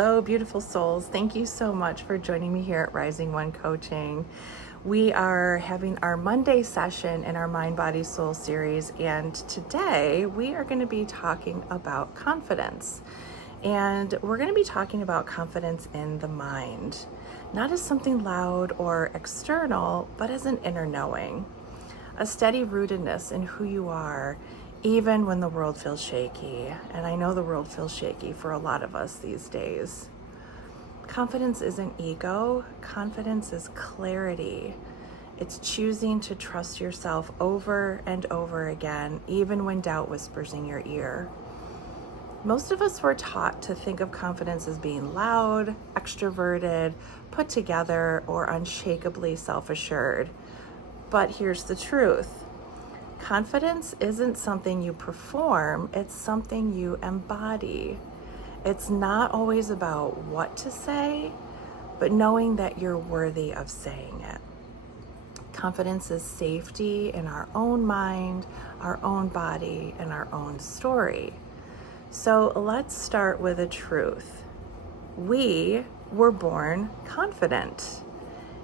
Hello, beautiful souls. Thank you so much for joining me here at Rising One Coaching. We are having our Monday session in our Mind, Body, Soul series, and today we are going to be talking about confidence. And we're going to be talking about confidence in the mind, not as something loud or external, but as an inner knowing, a steady rootedness in who you are, even when the world feels shaky. And I know the world feels shaky for a lot of us these days. Confidence isn't ego. Confidence is clarity. It's choosing to trust yourself over and over again, even when doubt whispers in your ear. Most of us were taught to think of confidence as being loud, extroverted, put together, or unshakably self-assured. But here's the truth. Confidence isn't something you perform, it's something you embody. It's not always about what to say, but knowing that you're worthy of saying it. Confidence is safety in our own mind, our own body, and our own story. So let's start with a truth. We were born confident.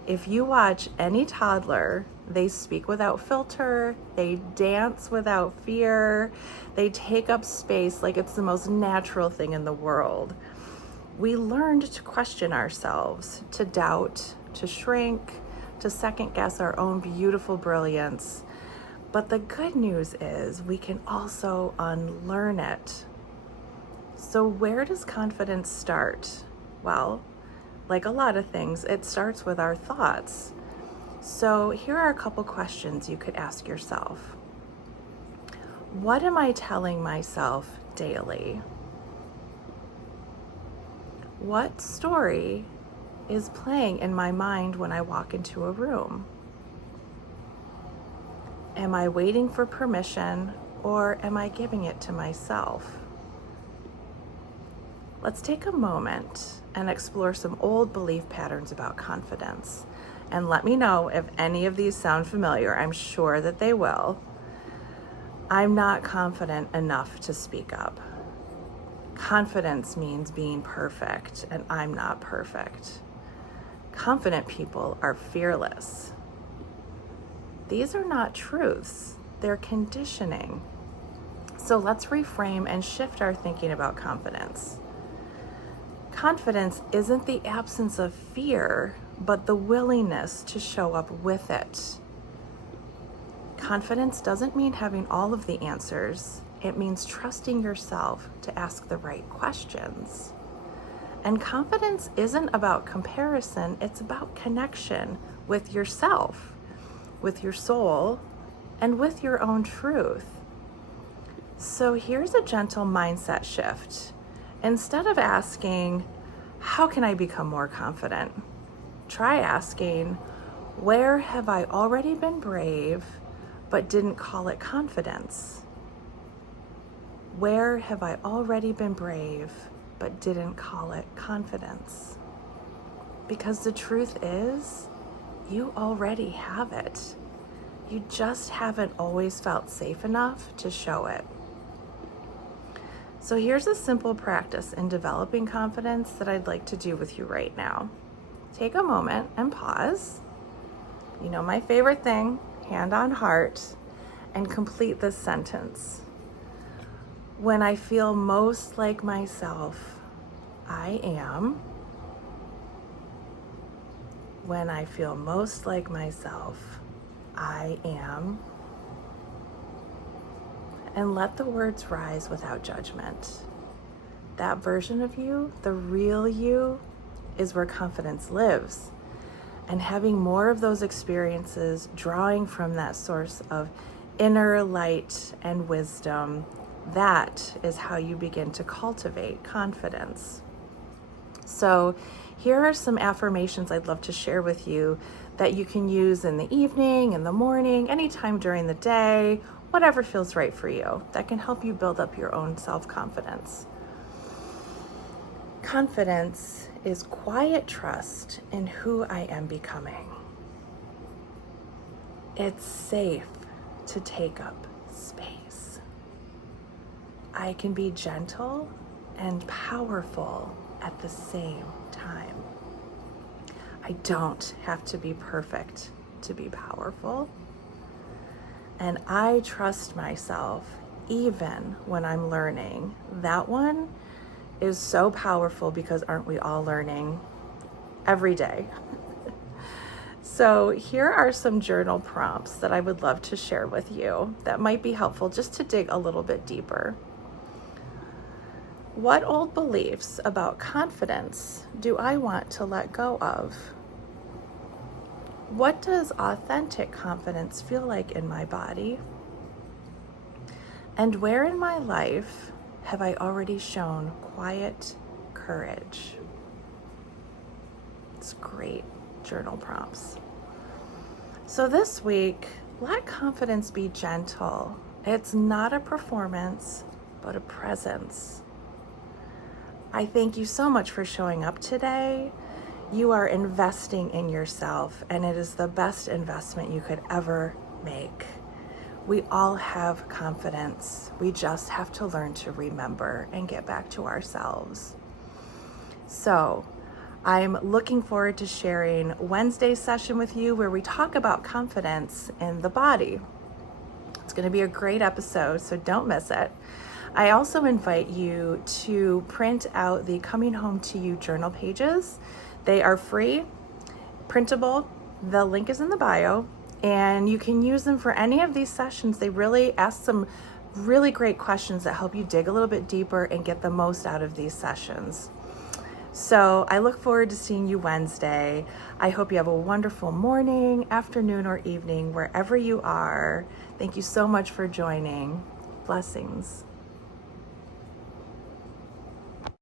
If you watch any toddler, they speak without filter, they dance without fear, they take up space like it's the most natural thing in the world. We learned to question ourselves, to doubt, to shrink, to second guess our own beautiful brilliance. But the good news is we can also unlearn it. So where does confidence start? Well, like a lot of things, it starts with our thoughts. So here are a couple questions you could ask yourself. What am I telling myself daily? What story is playing in my mind when I walk into a room? Am I waiting for permission or am I giving it to myself? Let's take a moment and explore some old belief patterns about confidence. And let me know if any of these sound familiar. I'm sure that they will. I'm not confident enough to speak up. Confidence means being perfect, and I'm not perfect. Confident people are fearless. These are not truths, they're conditioning. So let's reframe and shift our thinking about confidence. Confidence isn't the absence of fear, but the willingness to show up with it. Confidence doesn't mean having all of the answers. It means trusting yourself to ask the right questions. And confidence isn't about comparison, it's about connection with yourself, with your soul, and with your own truth. So here's a gentle mindset shift. Instead of asking, how can I become more confident? Try asking, where have I already been brave but didn't call it confidence? Where have I already been brave but didn't call it confidence? Because the truth is, you already have it. You just haven't always felt safe enough to show it. So here's a simple practice in developing confidence that I'd like to do with you right now. Take a moment and pause. You know my favorite thing, hand on heart, and complete this sentence. When I feel most like myself, I am. When I feel most like myself, I am. And let the words rise without judgment. That version of you, the real you, is where confidence lives. And having more of those experiences, drawing from that source of inner light and wisdom, that is how you begin to cultivate confidence. So here are some affirmations I'd love to share with you that you can use in the evening, in the morning, anytime during the day, whatever feels right for you, that can help you build up your own self-confidence. Confidence is quiet trust in who I am becoming. It's safe to take up space. I can be gentle and powerful at the same time. I don't have to be perfect to be powerful. And I trust myself even when I'm learning. That one is so powerful because aren't we all learning every day? So here are some journal prompts that I would love to share with you that might be helpful just to dig a little bit deeper. What old beliefs about confidence do I want to let go of? What does authentic confidence feel like in my body? And where in my life have I already shown quiet courage? It's great journal prompts. So this week, let confidence be gentle. It's not a performance, but a presence. I thank you so much for showing up today. You are investing in yourself, and it is the best investment you could ever make. We all have confidence. We just have to learn to remember and get back to ourselves. So I'm looking forward to sharing Wednesday's session with you where we talk about confidence in the body. It's going to be a great episode, so don't miss it. I also invite you to print out the Coming Home to You journal pages. They are free, printable. The link is in the bio, and you can use them for any of these sessions. They really ask some really great questions that help you dig a little bit deeper and get the most out of these sessions. So I look forward to seeing you Wednesday. I hope you have a wonderful morning, afternoon, or evening, wherever you are. Thank you so much for joining. Blessings.